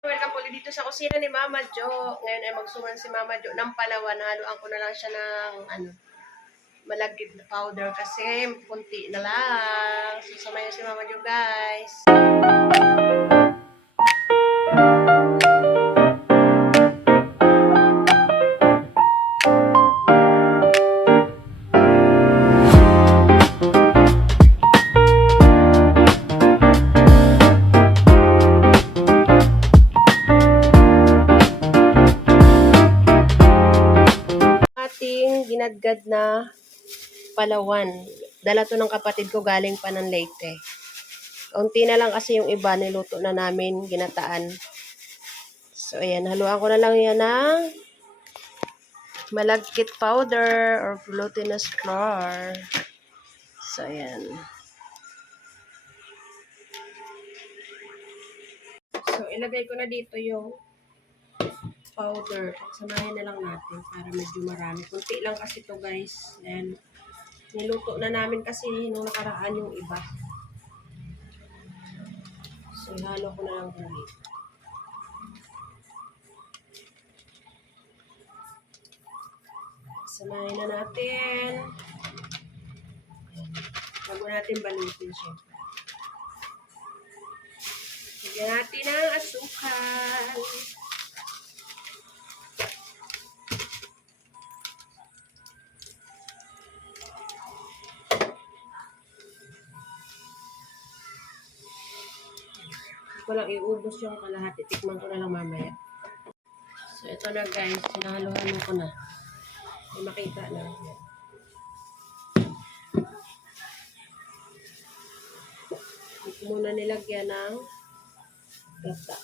Welcome po dito sa kusina ni Mama Jo. Ngayon ay magsuman si Mama Jo ng palawan. Haluan ko na lang siya ng malagkit na powder kasi kunti na lang. Susamayan si Mama Jo, guys. Ating ginadgad na palawan. Dala to ng kapatid ko galing pa ng Leyte. Kaunti na lang kasi yung iba niluto na namin ginataan. So ayan, haluan ko na lang yan ng malagkit powder or glutinous flour. So ayan. So ilagay ko na dito yung powder. Pagsamahin na lang natin para medyo marami. Kunti lang kasi to, guys. Then niluto na namin kasi nung nakaraan yung iba. So, ihalo ko na lang dito. Samahin na natin. Bago natin balutin siya. Lagyan natin ang asukal. Ko lang iubos yung kalahati. Tikman ko na lang mamaya. So, ito na, guys. Sinahalo-halo ko na. May makita na. Ito muna nilagyan ng gata.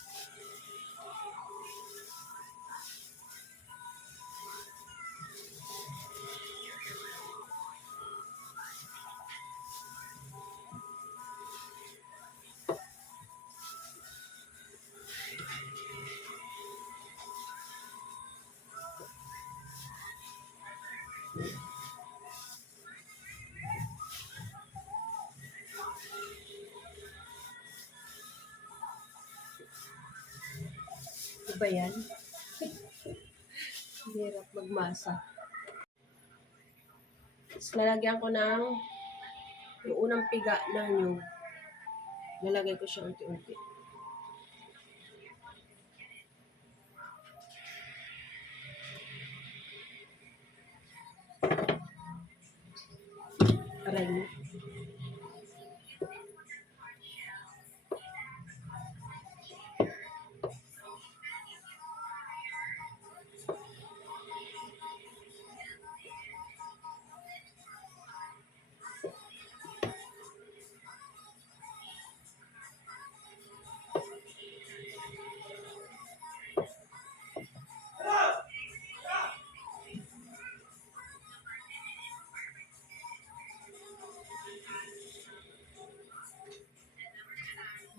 Diba yan? Hirap magmasa. Tapos lalagyan ko ng yung unang piga ng nyug. Lalagay ko siya unti-unti. Aray mo.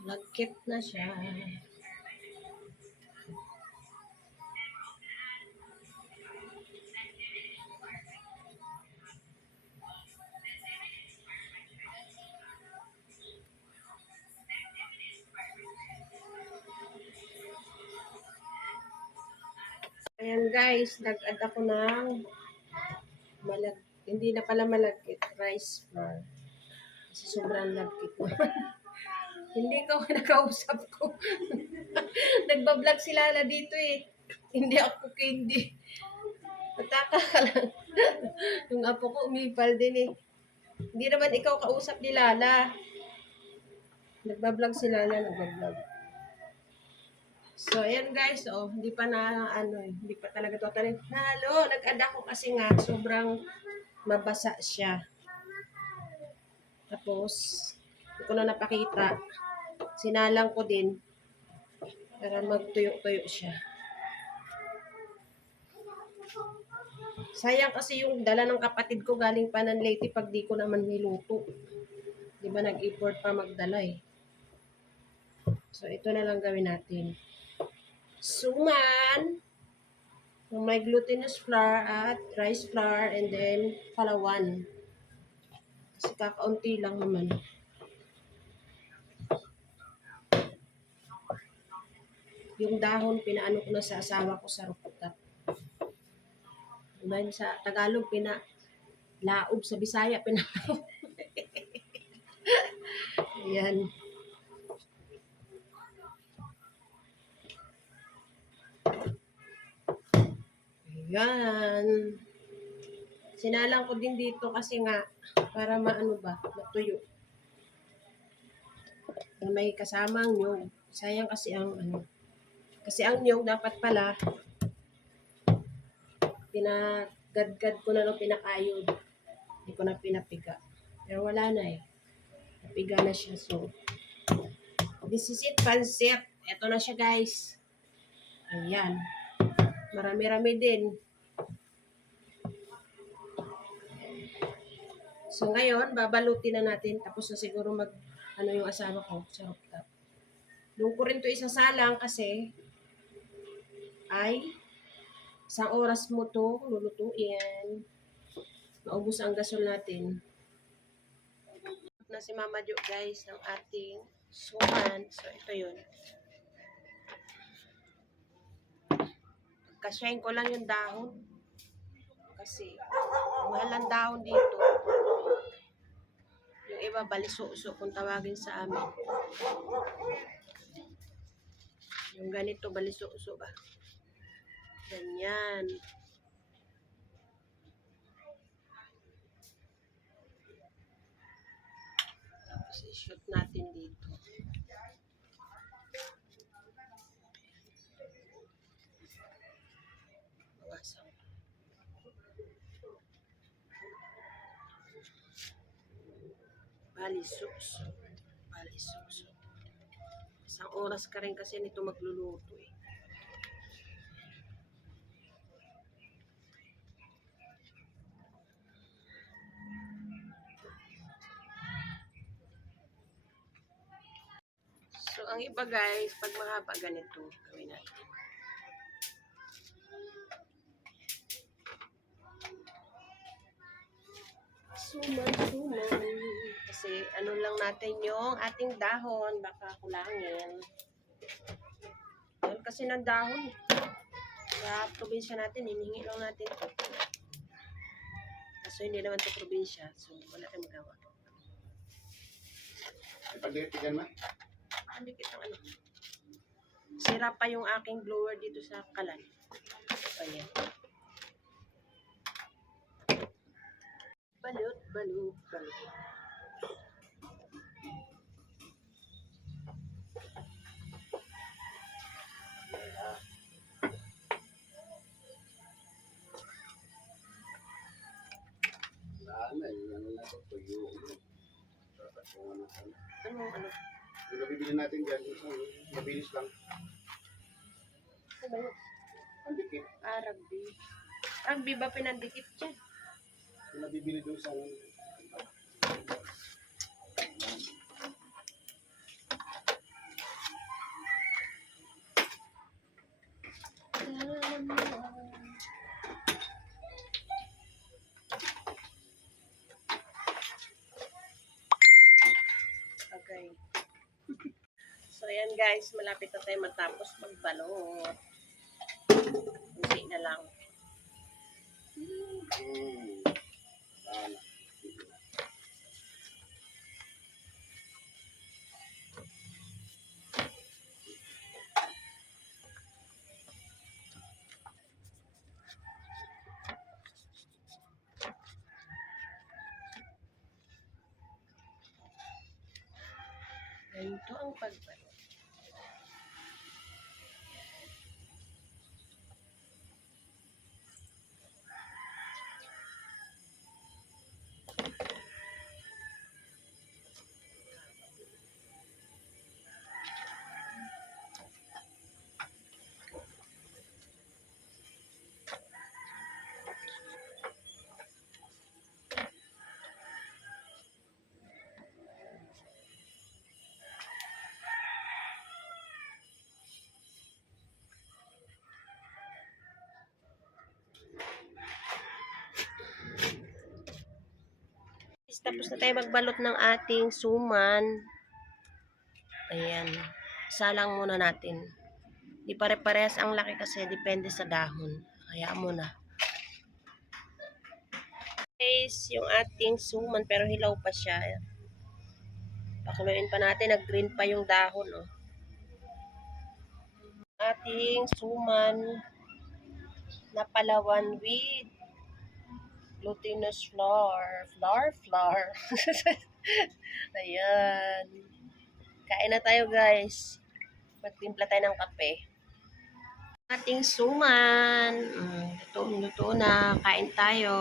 Lagkit na siya. Ayan, guys, nag-add ako ng hindi na pala malagkit, rice flour. Kasi sobrang lagkit naman. Hindi ko nakausap ko. Nagbablog si Lala dito eh. Hindi ako candy. Pataka ka lang. Yung apo ko umipal din eh. Hindi naman ikaw kausap ni Lala. Nagbablog si Lala, nagbablog. So, ayan guys, oh, hindi pa hindi pa talaga totally nalo. Nag-add ako kasi nga, sobrang mabasa siya. Tapos, hindi ko na napakita. Sinalang ko din para magtuyo-tuyo siya. Sayang kasi yung dala ng kapatid ko galing pa ng Leyte pag di ko naman niluto. Di ba nag-import pa magdala eh. So, ito na lang gawin natin. Suman, may glutinous flour at rice flour, and then palawan. Kasi kakaunti lang naman. Yung dahon, pinaano ko na sa asawa ko sa rooftop. Diba sa Tagalog, laob, sa Bisaya, pinalaob. Ayan. Ayan. Sinalang ko din dito kasi nga, para matuyo. Na may kasamang nyog. Sayang kasi kasi ang nyog dapat pala, pinagadgad ko na nung pinakayod. Hindi ko na pinapiga. Pero wala na eh. Napiga na siya. So, this is it, pancit. Ito na siya, guys. Ayan. Marami-rami din. So, ngayon, babalutin na natin. Tapos na siguro yung asawa ko sa rooftop. Doon ko rin ito isasalang kasi ay isang oras mo to lulutuin. Maubos ang gasol natin. Na si Mama Jo, guys, ng ating suman. So, ito yun. Kasyahin ko lang yung dahon. Kasi, mahal ang dahon dito. Yung iba, balisuso kung tawagin sa amin. Yung ganito, balisuso ba? Ganyan. Tapos, i-shoot natin dito. Bawasan. Balisuso. Balisuso. Isang oras ka rin kasi nito magluluto eh. So, ang iba guys, pag mahaba ganito, gawin natin. Suman. Kasi ano lang natin yung ating dahon, baka kulangin. Dahil kasi ng dahon, sa probinsya natin, hinihingi lang natin ito. Kaso hindi naman ito probinsya, so wala tayong magawa. Pagdikitigan mo? Andikit ang ano. Sira pa yung aking blower dito sa kalan. Ayan. Balot. Ano na ito? Tuyo. Ano? Yung nabibili natin dyan, mabilis lang. Ano ba yun? Ang dikit. Rugby. Rugby ba pinandikit dyan? Yung nabibili doon sa Okay. So, ayan guys, malapit na tayo matapos magbalot. Hindi na lang. Ganito ang pagbalot. Tapos na tayo magbalot ng ating suman. Ayan. Salang muna natin. Di pare-parehas ang laki kasi depende sa dahon. Hayaan mo na. Guys, yung ating suman pero hilaw pa siya. Pakuluin pa natin, nag-green pa yung dahon. Oh. Ating suman na palawan with glutinous flour. Flour. Ayan. Kain na tayo guys. Magtimpla tayo ng kape. Ating suman. Luto na. Kain tayo.